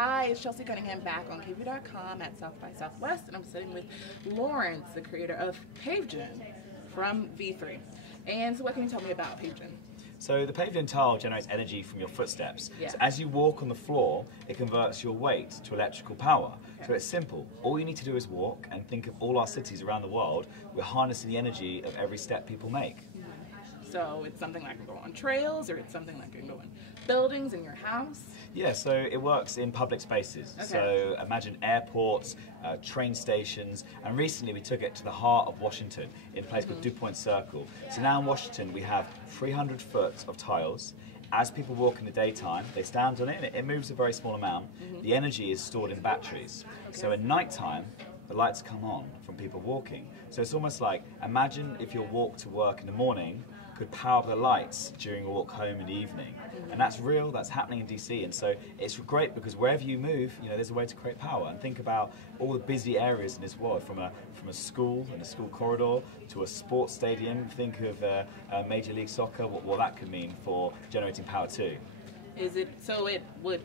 Hi, it's Chelsea Cunningham back on KV.com at South by Southwest, and I'm sitting with Lawrence, the creator of Pavegen from V3. And so what can you tell me about Pavegen? So the Pavegen tile generates energy from your footsteps. Yeah. So as you walk on the floor, it converts your weight to electrical power. Okay. So it's simple. All you need to do is walk and think of all our cities around the world. We're harnessing the energy of every step people make. So it's something that can go on trails, or it's something that can go in buildings, in your house? Yeah, so it works in public spaces. Okay. So imagine airports, train stations, and recently we took it to the heart of Washington in a place called DuPont Circle. So now in Washington we have 300 foot of tiles. As people walk in the daytime, they stand on it and it moves a very small amount. The energy is stored in batteries. So at nighttime, the lights come on from people walking. So it's almost like, imagine if your walk to work in the morning could power the lights during your walk home in the evening. And that's real, that's happening in DC, and so it's great because wherever you move, there's a way to create power. And think about all the busy areas in this world, from a school and a school corridor to a sports stadium. Think of Major League Soccer, what that could mean for generating power too. So it would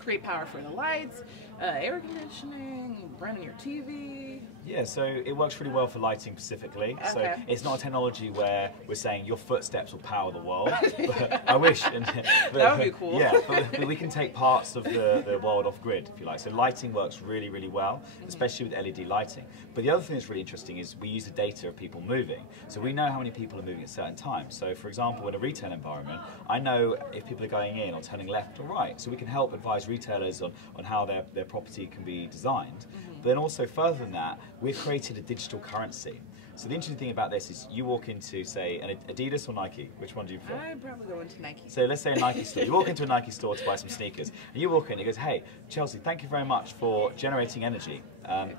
create power for the lights, air conditioning, running your TV? Yeah, so it works really well for lighting specifically. Okay. So it's not a technology where we're saying your footsteps will power the world. But I wish. That would be cool. Yeah, but we can take parts of the world off grid, if you like. So lighting works really, really well, especially with LED lighting. But the other thing that's really interesting is we use the data of people moving. So we know how many people are moving at certain times. So for example, in a retail environment, I know if people are going in or turning left or right. So we can help advise retailers on how their property can be designed. But then also further than that, we've created a digital currency. So the interesting thing about this is you walk into, say, an Adidas or Nike. Which one do you prefer? I'd probably go into Nike. So let's say a Nike store. You walk into a Nike store to buy some sneakers, and you walk in and it goes, hey, Chelsea, thank you very much for generating energy.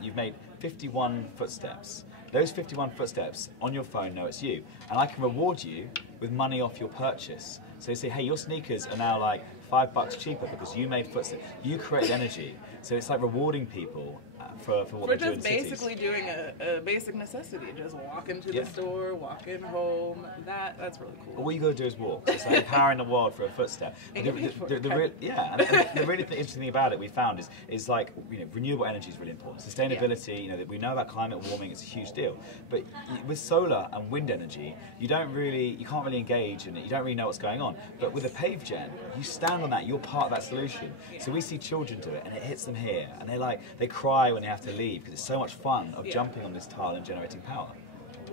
You've made 51 footsteps. Those 51 footsteps on your phone know it's you, and I can reward you with money off your purchase. So you say, hey, your sneakers are now like $5 cheaper because you made footsteps. You created energy. So it's like rewarding people for what they do in We're just cities. basically doing a basic necessity, just walking to the store, walking home. That's really cool. All you got to do is walk. So it's like empowering the world for a footstep. And the really interesting thing about it we found is like, renewable energy is really important. Sustainability, that we know about climate warming, it's a huge deal. But with solar and wind energy, you can't really engage in it. You don't really know what's going on. But with a Pavegen, you stand on that. You're part of that solution. So we see children do it, and it hits them here, and they cry when they have to leave because it's so much fun of jumping on this tile and generating power.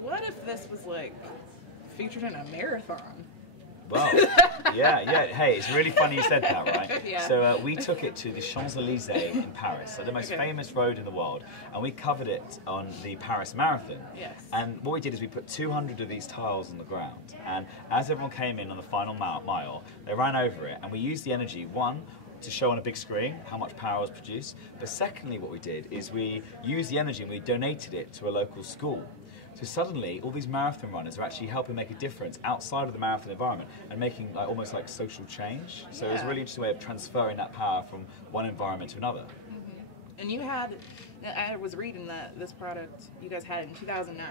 What if this was like featured in a marathon? Well, yeah. Hey, it's really funny you said that, right? Yeah. So we took it to the Champs-Élysées in Paris, so the most famous road in the world, and we covered it on the Paris Marathon. Yes. And what we did is we put 200 of these tiles on the ground, and as everyone came in on the final mile, they ran over it, and we used the energy, one, to show on a big screen how much power was produced, but secondly what we did is we used the energy and we donated it to a local school. So suddenly, all these marathon runners are actually helping make a difference outside of the marathon environment and making almost like social change. So it's a really interesting way of transferring that power from one environment to another. And I was reading that this product you guys had in 2009.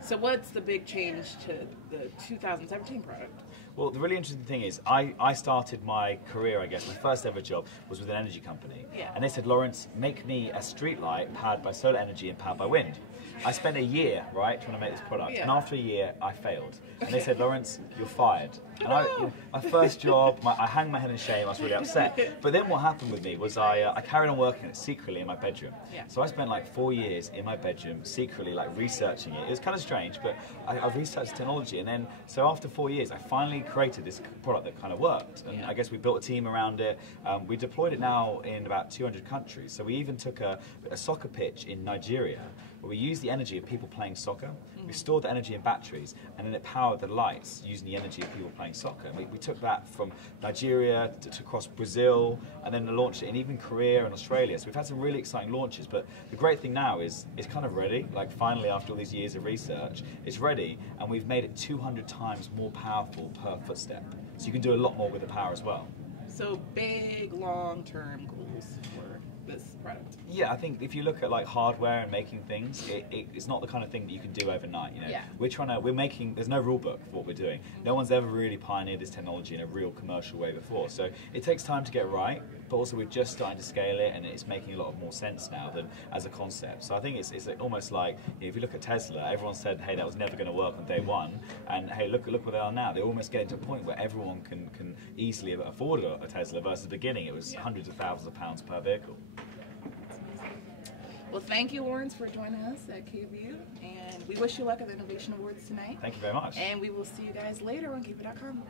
So what's the big change to the 2017 product? Well, the really interesting thing is I started my career, I guess, my first ever job was with an energy company. Yeah. And they said, Lawrence, make me a street light powered by solar energy and powered by wind. I spent a year, trying to make this product, and after a year, I failed. And they said, Lawrence, you're fired. And my first job, I hung my head in shame, I was really upset. But then what happened with me was I carried on working on it secretly in my bedroom. Yeah. So I spent like 4 years in my bedroom, secretly researching it. It was kind of strange, but I researched technology, and then, so after 4 years, I finally created this product that kind of worked. And I guess we built a team around it. We deployed it now in about 200 countries. So we even took a soccer pitch in Nigeria, where we used the energy of people playing soccer. We stored the energy in batteries, and then it powered the lights using the energy of people playing soccer. We took that from Nigeria to across Brazil, and then launched it in even Korea and Australia. So we've had some really exciting launches, but the great thing now is it's kind of ready. Like finally, after all these years of research, it's ready, and we've made it 200 times more powerful per footstep. So you can do a lot more with the power as well. So big, long-term goals for this product? Yeah, I think if you look at like hardware and making things, it's not the kind of thing that you can do overnight. You know, Yeah. we're making. There's no rule book for what we're doing. No one's ever really pioneered this technology in a real commercial way before. So it takes time to get right, but also we're just starting to scale it, and it's making a lot of more sense now than as a concept. So I think it's almost like, you know, if you look at Tesla, everyone said, hey, that was never going to work on day one, and hey, look where they are now. They're almost getting to a point where everyone can easily afford a Tesla, versus the beginning it was hundreds of thousands of pounds per vehicle. Well, thank you, Lawrence, for joining us at KVU, and we wish you luck at the Innovation Awards tonight. Thank you very much. And we will see you guys later on KVU.com.